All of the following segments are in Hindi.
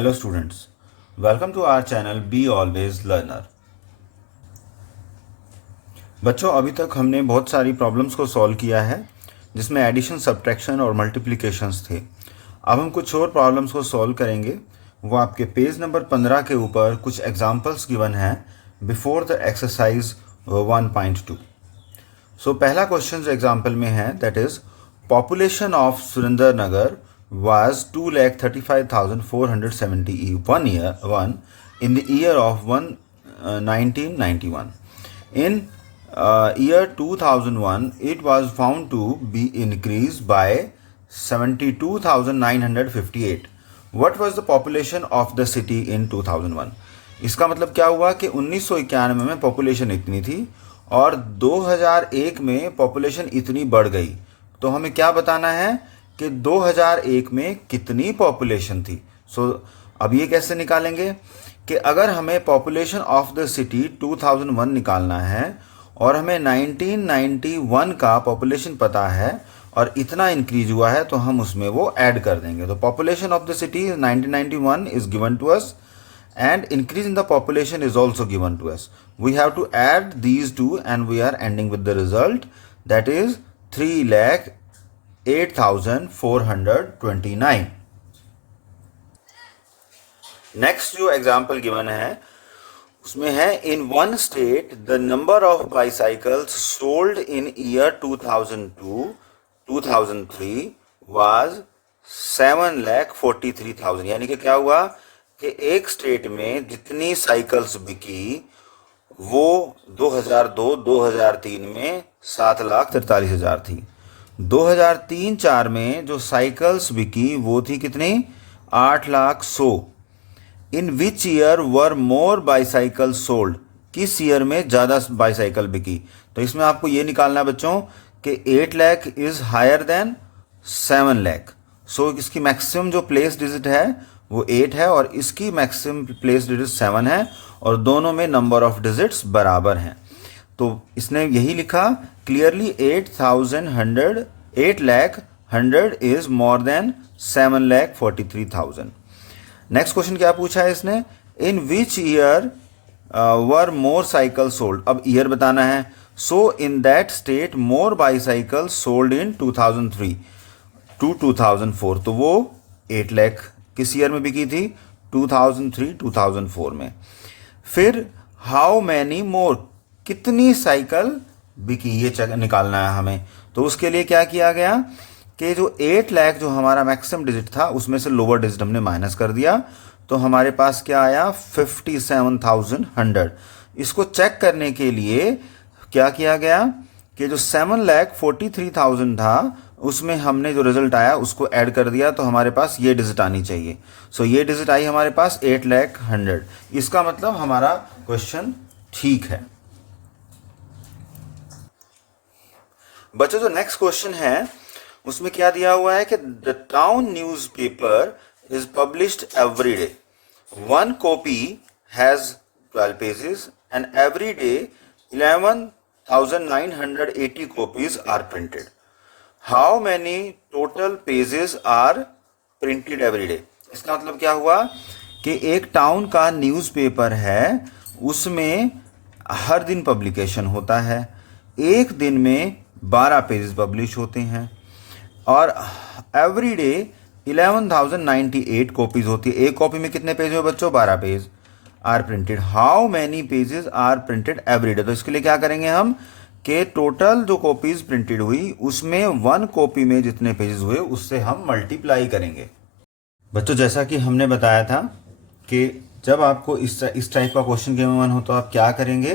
Hello students, welcome to our channel Be Always Learner। बच्चों अभी तक हमने बहुत सारी प्रॉब्लम्स को सॉल्व किया है जिसमें एडिशन, सब्ट्रैक्शन और मल्टीप्लिकेशंस थे। अब हम कुछ और प्रॉब्लम्स को सॉल्व करेंगे। वो आपके पेज नंबर 15 के ऊपर कुछ एग्जांपल्स गिवन हैं बिफोर द एक्सरसाइज 1.2। सो पहला क्वेश्चन जो एग्जाम्पल में है that is population of Surendra Nagar was 2,35,471 in the year of 1991. In year 2001, it was found to be increased by 72,958. What was the population of the city in 2001? इसका मतलब क्या हुआ कि 1991 में पॉपुलेशन इतनी थी और 2001 में पॉपुलेशन इतनी बढ़ गई। तो हमें क्या बताना है कि 2001 में कितनी पॉपुलेशन थी। अब ये कैसे निकालेंगे कि अगर हमें पॉपुलेशन ऑफ द सिटी 2001 निकालना है और हमें 1991 का पॉपुलेशन पता है और इतना इंक्रीज हुआ है तो हम उसमें वो ऐड कर देंगे। तो population of the city 1991 is given to us and increase in the population is also given to us. We have to add these two and we are ending with the result that is 3,08,429. Next जो एग्जाम्पल गिवन है उसमें है in one state the number of bicycles sold in year 2002-2003 was 7,43,000। यानी कि क्या हुआ कि एक स्टेट में जितनी साइकिल्स बिकी वो 2002-2003 में 7,43,000 थी। 2003-04 में जो साइकिल्स बिकी वो थी कितनी? 8,100,000। In which year were more bicycle sold? किस ईयर में ज़्यादा बाईसाइकिल बिकी? तो इसमें आपको ये निकालना है बच्चों कि 8 lakh is higher than 7 lakh. So इसकी मैक्सिमम जो प्लेस डिजिट है वो 8 है और इसकी मैक्सिमम प्लेस डिजिट 7 है और दोनों में नंबर ऑफ डिजिट्स बराबर हैं। तो इसने यही लिखा clearly 8 lakh 100 is more than 7,43,000। Next question क्या पूछा है इसने? In which year were more cycle sold? अब ईयर बताना है। So in that state more bicycle sold in 2003 to 2004। तो वो 8 लाख किस ईयर में बिकी थी? 2003-2004 में। फिर हाउ मैनी मोर, कितनी साइकिल बिकी ये निकालना है हमें। तो उसके लिए क्या किया गया कि जो 8 लाख जो हमारा मैक्सिमम डिजिट था उसमें से लोअर डिजिट हमने माइनस कर दिया तो हमारे पास क्या आया? 57,100। इसको चेक करने के लिए क्या किया गया कि जो 7,43,000 था उसमें हमने जो रिजल्ट आया उसको ऐड कर दिया तो हमारे पास ये डिजिट आनी चाहिए। सो ये डिजिट आई हमारे पास 8,100। इसका मतलब हमारा क्वेश्चन ठीक है। बच्चों जो नेक्स्ट क्वेश्चन है उसमें क्या दिया हुआ है कि the town newspaper is published every day. One copy has 12 pages and every day 11,980 copies are printed. How many total pages are printed every day? इसका मतलब क्या हुआ कि एक टाउन का न्यूज़पेपर है उसमें हर दिन पब्लिकेशन होता है, एक दिन में 12 पेजेस पब्लिश होते हैं और एवरी डे 11,098 कॉपीज होती है। एक कॉपी में कितने पेज हो बच्चों? 12 page are printed. How many pages are printed every day? तो इसके लिए क्या करेंगे हम कि टोटल जो कॉपीज प्रिंटेड हुई उसमें 1 कॉपी में जितने पेजेस हुए उससे हम मल्टीप्लाई करेंगे। बच्चों जैसा कि हमने बताया था कि जब आपको इस टाइप का क्वेश्चन गिवन हो तो आप क्या करेंगे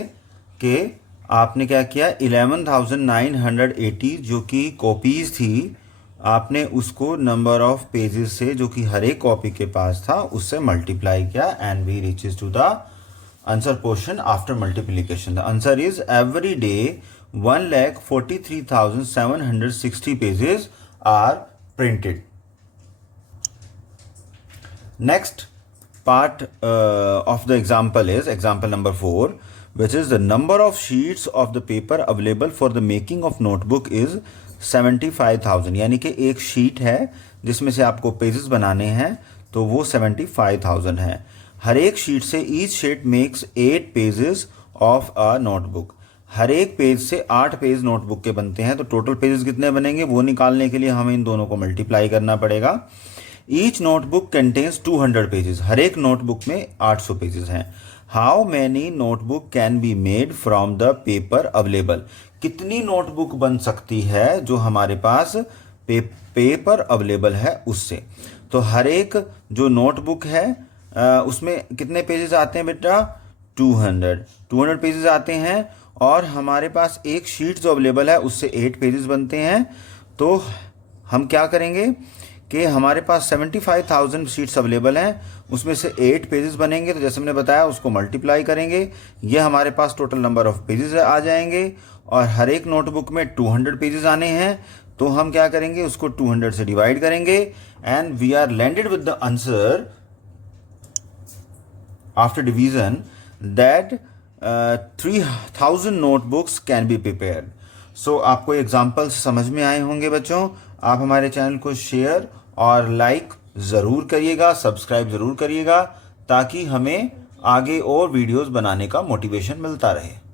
कि आपने क्या किया 11,980 जो कि कॉपीज थी आपने उसको नंबर ऑफ पेजेस से जो कि हर एक कॉपी के पास था उससे मल्टीप्लाई किया and we reaches to the answer portion after multiplication. The answer is every day 1,43,760 pages are printed. Next part of the example is example number 4, which is the number of sheets of the paper available for the making of notebook is 75,000। यानी कि एक शीट है जिसमें से आपको पेजेस बनाने हैं तो वो 75,000 है। हर एक शीट से each sheet makes 8 pages of a notebook. हर एक पेज से 8 पेज नोटबुक के बनते हैं, तो टोटल पेजेस कितने बनेंगे वो निकालने के लिए हमें इन दोनों को मल्टीप्लाई करना पड़ेगा। Each notebook contains 200 pages. हर एक नोटबुक में 800 पेजेस हैं। How many notebook can be made from the paper available. कितनी नोटबुक बन सकती है जो हमारे पास पेपर अवेलेबल है उससे। तो हर एक जो नोटबुक है उसमें कितने पेजेस आते हैं बेटा, 200 पेजेस आते हैं, और हमारे पास एक शीट जो अवेलेबल है उससे 8 पेजेस बनते हैं। तो हम क्या करेंगे कि हमारे पास 75,000 शीट्स अवेलेबल हैं, उसमें से 8 पेजेस बनेंगे, तो जैसे मैंने बताया उसको मल्टीप्लाई करेंगे, ये हमारे पास टोटल नंबर ऑफ पेजेस आ जाएंगे। और हर एक नोटबुक में 200 पेजेस आने हैं, तो हम क्या करेंगे उसको 200 से डिवाइड करेंगे, and we are landed with the answer after division that 3,000 notebooks can be prepared. So आपको एग्जाम्पल्स समझ में आए होंगे बच्चों। आप हमारे चैनल को शेयर और लाइक ज़रूर करिएगा, सब्सक्राइब ज़रूर करिएगा, ताकि हमें आगे और वीडियोस बनाने का मोटिवेशन मिलता रहे।